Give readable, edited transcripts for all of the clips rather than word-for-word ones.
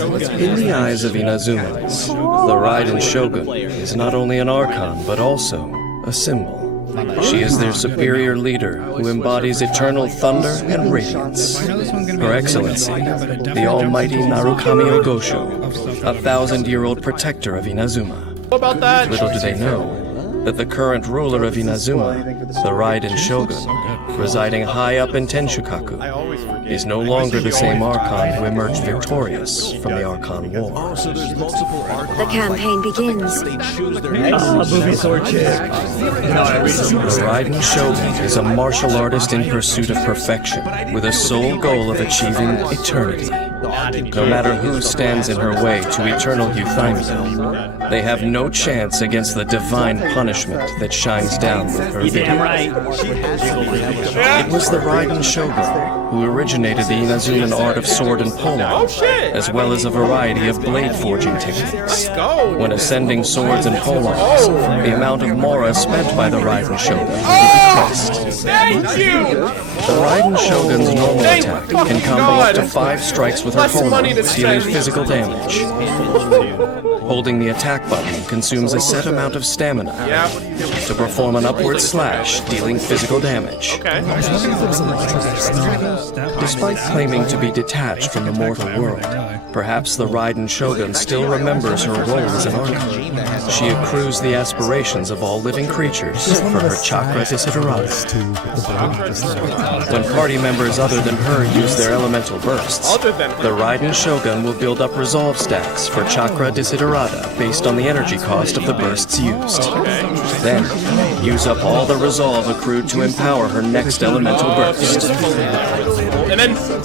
In the eyes of Inazumans, the Raiden Shogun is not only an archon, but also a symbol. She is their superior leader who embodies eternal thunder and radiance. Her Excellency, the almighty Narukami Ogosho, a 1,000-year-old protector of Inazuma. About that? Little do they know that the current ruler of Inazuma, the Raiden Shogun, residing high up in Tenshukaku, is no longer the same Archon who emerged victorious from the Archon War. The campaign begins. Movie sword chick. The Raiden Shogun is a martial artist in pursuit of perfection, with a sole goal of achieving eternity. No matter who stands in her way to eternal euthymia, they have no chance against the divine punishment that shines down with her bidding. It was the Raiden Shogun who originated the Inazuman art of sword and polo, as well as a variety of blade forging techniques. When ascending swords and polearms, the amount of mora spent by the Raiden Shogun decreased. Thank you! The Raiden Shogun's normal attack can combo up to 5 strikes with her polearm, dealing physical damage. Holding the attack button consumes a set amount of stamina to perform an upward slash, dealing physical damage. Despite claiming to be detached from the mortal world, perhaps the Raiden Shogun still remembers her role as an archon. She accrues the aspirations of all living creatures for her chakra desiderata. When party members other than her use their elemental bursts, the Raiden Shogun will build up resolve stacks for chakra desiderata based on the energy cost of the bursts used. Then, use up all the resolve accrued to empower her next elemental burst.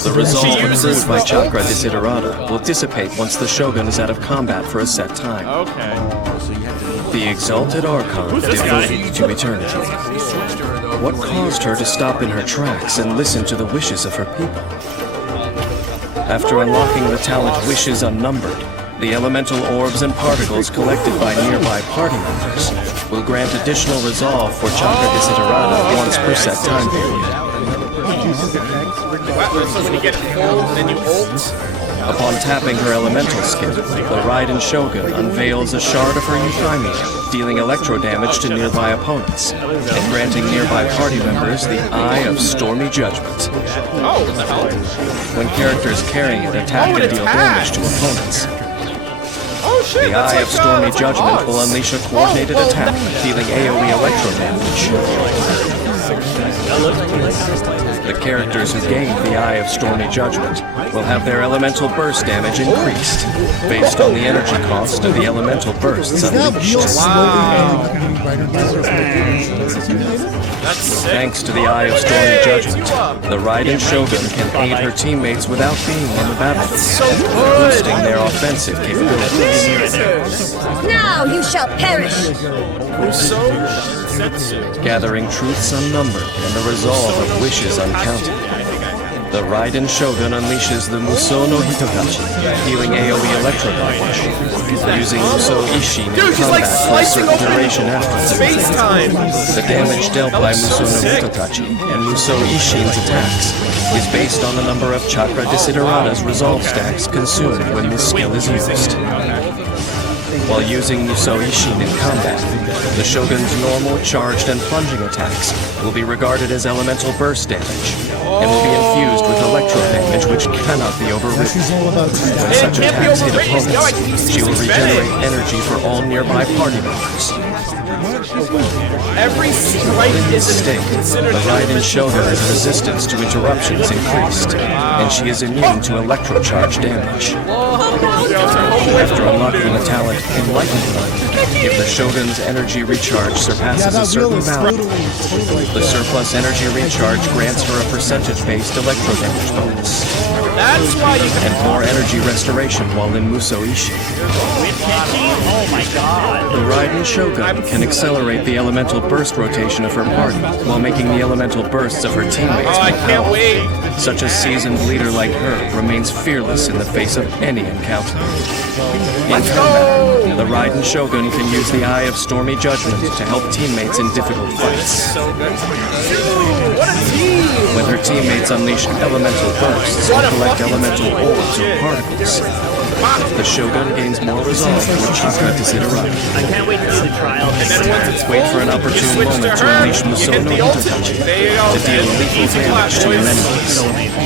The resolve accrued by chakra desiderata will dissipate once the Shogun is out of combat for a set time. The exalted Archon devoted to eternity. What caused her to stop in her tracks and listen to the wishes of her people? After unlocking the talent Wishes Unnumbered, the elemental orbs and particles collected by nearby party members will grant additional resolve for chakra desiderata once per set time period. So when you get full, then you ult? Upon tapping her elemental skill, the Raiden Shogun unveils a shard of her euthymia, dealing electro damage to nearby opponents, and granting nearby party members the Eye of Stormy Judgment. Oh, what the hell? When characters carrying it attack and deal damage to opponents, Oh shit, the Eye of Stormy Judgment will unleash a coordinated attack, dealing AoE electro damage. The characters who gain the Eye of Stormy Judgment will have their elemental burst damage increased, based on the energy cost of the elemental bursts unleashed. That's sick. Thanks to the Eye of Stormy Judgment, the Raiden Shogun can aid her teammates without being on the battlefield, boosting their offensive capabilities. Now you shall perish! Gathering truths unnumbered and the resolve of wishes uncounted, the Raiden Shogun unleashes the Musou no Hitogachi, dealing AoE electro damage, using Musou Ishin in combat for a certain duration afterwards. The damage dealt by Musou no Hitogachi and Musou Ishin's attacks is based on the number of chakra desiderata's resolve stacks consumed when this skill is used. While using Musou Ishin in combat, the Shogun's normal, charged, and plunging attacks will be regarded as elemental burst damage, and will be infused with electro damage which cannot be overridden. When such attacks hit opponents, she will regenerate energy for all nearby party members. Every strike In this is state, the Raiden Shogun's resistance to interruptions increased, and she is immune to electrocharge damage. After unlocking the talent Enlightenment, if the Shogun's energy recharge surpasses a certain value, the surplus energy recharge grants her a percentage-based electro damage bonus, That's why you can. and more energy restoration while in Musou Ishin. Oh my god. The Raiden Shogun can accelerate the elemental burst rotation of her party while making the elemental bursts of her teammates Oh, I more can't powerful. wait. Such a seasoned leader like her remains fearless in the face of any encounter. In combat, the Raiden Shogun can use the Eye of Stormy Judgment to help teammates in difficult fights. So good. Dude, what a team! When her teammates unleash elemental bursts or collect elemental orbs or particles, The Shogun gains more resolve for Chakra Desiderata. I can't wait to see the trial. And then once it's Wait for an full, you opportune switch moment to to her, unleash you Musou hit no the ultimate. Hitatachi There you go. to deal lethal Easy damage clap, to your boys. enemies.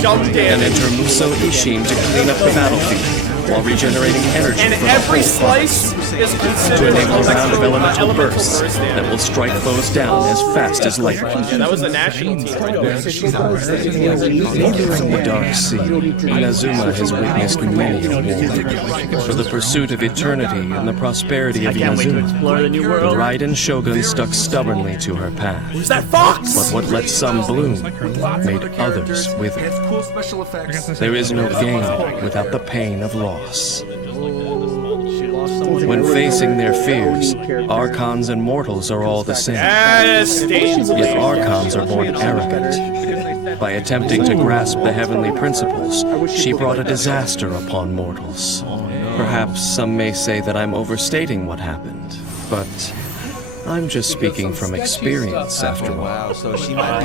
Jump And damage. enter Musou Ishin to clean up the battlefield while regenerating energy And from the every whole front. slice is To considered enable a round of elemental bursts burst that will strike foes down as fast as lightning. Yeah, that was the national team right there. In the Dark Sea, Inazuma has witnessed many a war. For the pursuit of eternity and the prosperity of I can't wait to Inazuma, explore the new the world. Raiden Shogun stuck stubbornly to her path. Who's that fox? But what let some bloom made others wither. There is no gain without the pain of loss. When facing their fears, Archons and mortals are all the same. Yes, stations. Yet Archons are born arrogant. By attempting to grasp the heavenly principles, she brought a disaster upon mortals. Perhaps some may say that I'm overstating what happened, but I'm just speaking from experience after all. So she might